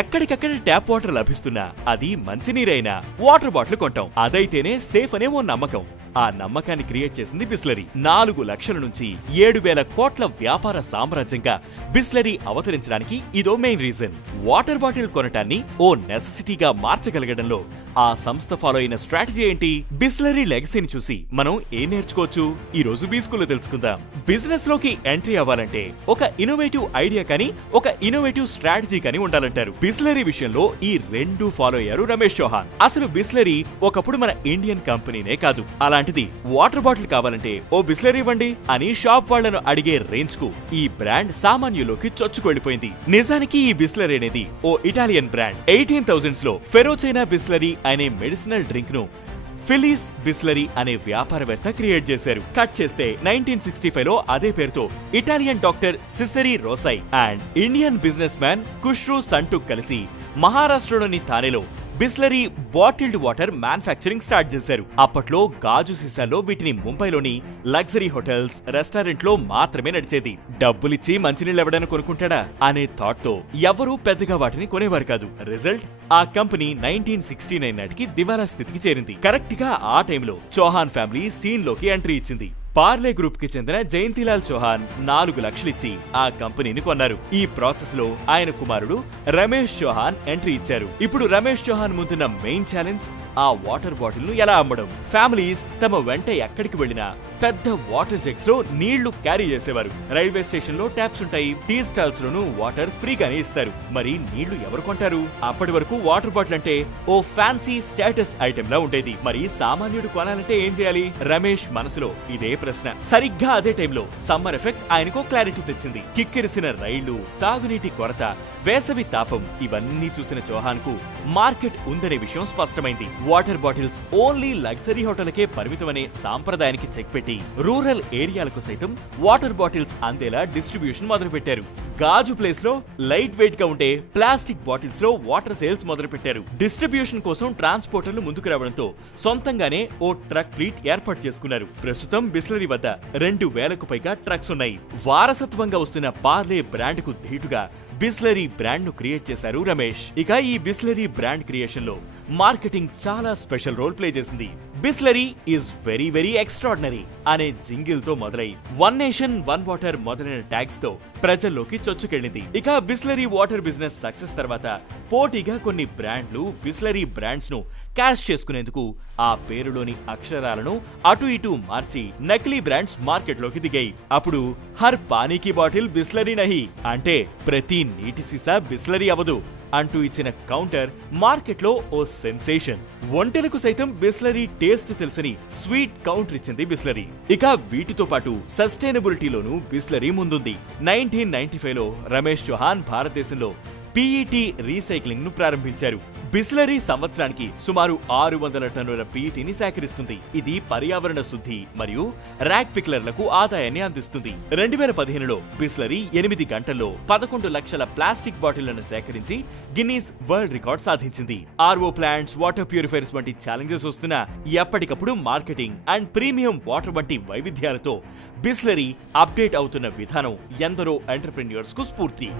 ఎక్కడికక్కడ tap water లభిస్తున్నా అది మంచినీరైనా water bottle కొంటాం. అదైతేనే సేఫ్ అనే ఓ నమ్మకం. ఆ నమ్మకాన్ని క్రియేట్ చేసింది బిస్లరీ. 4 లక్షల నుంచి 7,000 కోట్ల వ్యాపార సామ్రాజ్యంగా బిస్లరీ అవతరించడానికి ఇదో మెయిన్ రీజన్. వాటర్ బాటిల్ కొనటాన్ని ఓ నెసెసిటీగా మార్చగలగడంలో ఆ సంస్థ ఫాలో అయిన స్ట్రాటజీ ఏంటి? బిస్లరీ లెగసీని చూసి మనం ఏం నేర్చుకోవచ్చు? ఈ రోజు బీస్కూల్లో తెలుసుకుందాం. బిజినెస్ లోకి ఎంట్రీ అవ్వాలంటే ఒక ఇన్నోవేటివ్ ఐడియా కానీ ఒక ఇన్నోవేటివ్ స్ట్రాటజీ కానీ ఉండాలంటారు. బిస్లరీ విషయంలో ఈ రెండు ఫాలో అయ్యారు రమేష్ చౌహాన్. అసలు బిస్లరీ ఒకప్పుడు మన ఇండియన్ కంపెనీనే కాదు. అలాంటిది వాటర్ బాటిల్ కావాలంటే ఓ బిస్లరీ ఇవ్వండి అని షాప్ వాళ్లను అడిగే రేంజ్ కు ఈ బ్రాండ్ సామాన్యులోకి చొచ్చుకెళ్లిపోయింది. నిజానికి ఈ బిస్లరీ అనేది ఓ ఇటాలియన్ బ్రాండ్. 1800s లో ఫెరోచైనా బిస్లరీ అనే మెడిసినల్ డ్రింక్ ను ఫిలిస్ బిస్లరీ అనే వ్యాపారవేత్త క్రియేట్ చేశారు. కట్ చేస్తే 1965 లో అదే పేరుతో Italian doctor Cesare Rossi and Indian business man Khushroo Suntook కలిసి మహారాష్ట్రలోని థానేలో Bisleri bottled water manufacturing start చేశారు. అప్పట్లో గాజు సీసాల్లో వీటిని ముంబైలోని లగ్జరీ హోటల్స్, రెస్టారెంట్ లో మాత్రమే నడిచేది. డబ్బులిచ్చి మంచినీళ్ళు ఎవడైనా కొనుక్కుంటాడా అనే థాట్ తో ఎవరూ పెద్దగా వాటిని కొనేవారు కాదు. రిజల్ట్, ఆ కంపెనీ 1969 నాటికి దివాలా స్థితికి చేరింది. కరెక్ట్ గా ఆ టైంలో చౌహాన్ ఫ్యామిలీ సీన్ లోకి ఎంట్రీ ఇచ్చింది. పార్లే గ్రూప్ కి చెందిన జయంతిలాల్ చౌహాన్ 4 లక్షలిచ్చి ఆ కంపెనీని కొన్నారు. ఈ ప్రాసెస్ లో ఆయన కుమారుడు రమేష్ చౌహాన్ ఎంట్రీ ఇచ్చారు. ఇప్పుడు రమేష్ చౌహాన్ ముందున్న మెయిన్ ఛాలెంజ్ ఆ వాటర్ బాటిల్ ను ఎలా అమ్మడం. ఫ్యామిలీస్ తమ వెంట ఎక్కడికి వెళ్లినా పెద్ద వాటర్ జగ్స్ లో నీళ్లు క్యారీ చేసేవారు. రైల్వే స్టేషన్ లో ట్యాప్స్ ఉంటాయి. టీ స్టాల్స్ లోనూ వాటర్ ఫ్రీగానే ఇస్తారు. మరి నీళ్లు ఎవరు కొంటారు? అప్పటి వరకు వాటర్ బాటిల్ అంటే ఓ ఫ్యాన్సీ స్టేటస్ ఐటెం లా ఉండేది. మరి సామాన్యుడు కొనాలంటే ఏం చేయాలి? రమేష్ మనసులో ఇదే ప్రశ్న. సరిగ్గా అదే టైంలో సమ్మర్ ఎఫెక్ట్ ఆయనకు క్లారిటీ తెచ్చింది. కిక్కిరిసిన రైళ్లు, తాగునీటి కొరత, వేసవి తాపం ఇవన్నీ చూసిన చౌహాన్ కు మార్కెట్ ఉందనే విషయం స్పష్టమైంది. వాటర్ బాటిల్స్ ఓన్లీ లగ్జరీ హోటల్కే పరిమితమనే సాంప్రదాయానికి చెక్ పెట్టి రూరల్ ఏరియాలకు సైతం వాటర్ బాటిల్స్ అందేలా డిస్ట్రిబ్యూషన్ మొదలుపెట్టారు. గాజు ప్లేస్ లో లైట్ వెయిట్ గా ఉంటే ప్లాస్టిక్ బాటిల్స్ లో వాటర్ సేల్స్ మొదలు పెట్టారు. డిస్ట్రిబ్యూషన్ కోసం ట్రాన్స్పోర్టర్లు ముందుకు రావడంతో సొంతంగానే ఓ ట్రక్ ఫ్లీట్ ఏర్పాటు చేసుకున్నారు. ప్రస్తుతం బిస్లరీ వద్ద 2,000కు పైగా ట్రక్స్ ఉన్నాయి. వారసత్వంగా వస్తున్న పార్లే బ్రాండ్ కు ధీటుగా బిస్లరీ బ్రాండ్ ను క్రియేట్ చేశారు రమేష్. ఇక ఈ బిస్లరీ బ్రాండ్ క్రియేషన్ లో మార్కెటింగ్ చాలా స్పెషల్ రోల్ ప్లే చేసింది. Bisleri is very very extraordinary అనే జింగిల్ తో మొదలై వన్ నేషన్ వన్ వాటర్ మొదలైన ట్యాగ్స్ తో ప్రజల్లోకి చొచ్చుకెళ్ళింది. ఇక బిస్లరీ వాటర్ బిజినెస్ సక్సెస్ తర్వాత పోటీగా కొన్ని బ్రాండ్లు బిస్లరీ బ్రాండ్స్ ను క్యాష్ చేసుకునేందుకు ఆ పేరులోని అక్షరాలను అటు ఇటు మార్చి నకిలీ బ్రాండ్స్ మార్కెట్ లోకి దిగాయి. అప్పుడు హర్ పానీకి బాటిల్ బిస్లరీ నహి అంటే ప్రతి నీటి సీసా బిస్లరీ అవదు అంటూ ఇచ్చిన కౌంటర్ మార్కెట్ లో ఓ సెన్సేషన్. ఒంటెలకు సైతం బిస్లరీ టేస్ట్ తెలుసని స్వీట్ కౌంటర్ ఇచ్చింది బిస్లరీ. ఇక వీటితో పాటు సస్టైనబిలిటీలోనూ బిస్లరీ ముందుంది. 1995 లో రమేష్ చౌహాన్ భారతదేశంలో PET రీసైక్లింగ్ ను ప్రారంభించారు. బిస్లరీ సంవత్సరానికి సుమారు 600 టన్నుల PETని సేకరిస్తుంది. ఇది పర్యావరణ శుద్ధి మరియు ర్యాక్ పిక్లర్లకు ఆదాయాన్ని అందిస్తుంది. 2015లో బిస్లరీ 8 గంటల్లో 11 లక్షల ప్లాస్టిక్ బాటిళ్లను సేకరించి గిన్నీస్ వరల్డ్ రికార్డ్ సాధించింది. RO ప్లాంట్స్, వాటర్ ప్యూరిఫైర్స్ వంటి ఛాలెంజెస్ వస్తున్నా ఎప్పటికప్పుడు మార్కెటింగ్ అండ్ ప్రీమియం వాటర్ వంటి వైవిధ్యాలతో బిస్లరీ అప్డేట్ అవుతున్న విధానం ఎందరో ఎంటర్‌ప్రెన్యూర్స్ కు స్ఫూర్తి.